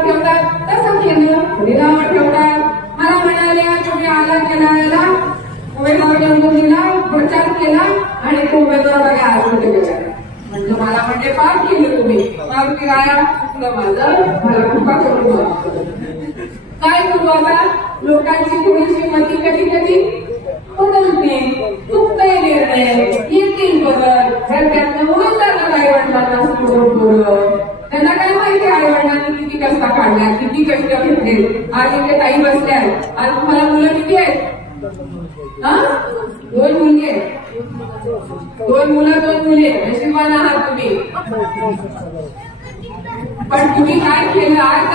ठेवतात तसं केलं थोडी नावं ठेवतात. मला म्हणाले तुम्ही आला केला उमेदवार निवडून दिला, प्रचार केला आणि तो उमेदवार बघा अर्ज केला. म्हणजे मला म्हणजे फार केलं तुम्ही मग ती काय माझं मला कृपा करून काय करू आता. लोकांची थोडीशी मती कधी कधी बदलते, चुकतंय निर्णय येतील बदल. त्यातनं म्हणून त्यांना आई वडिलांना सोडून बोलत. त्यांना काय माहिती आई वडिलांनी किती कष्ट काढल्या, किती कष्ट घेतले. आज इथे ताई बसल्या आहेत. आज तुम्हाला मुलं किती आहेत? हा 2 मुली आहेत. 2 मुलं 2 मुली नशिबान आहात तुम्ही. पण तुम्ही काय केलं आज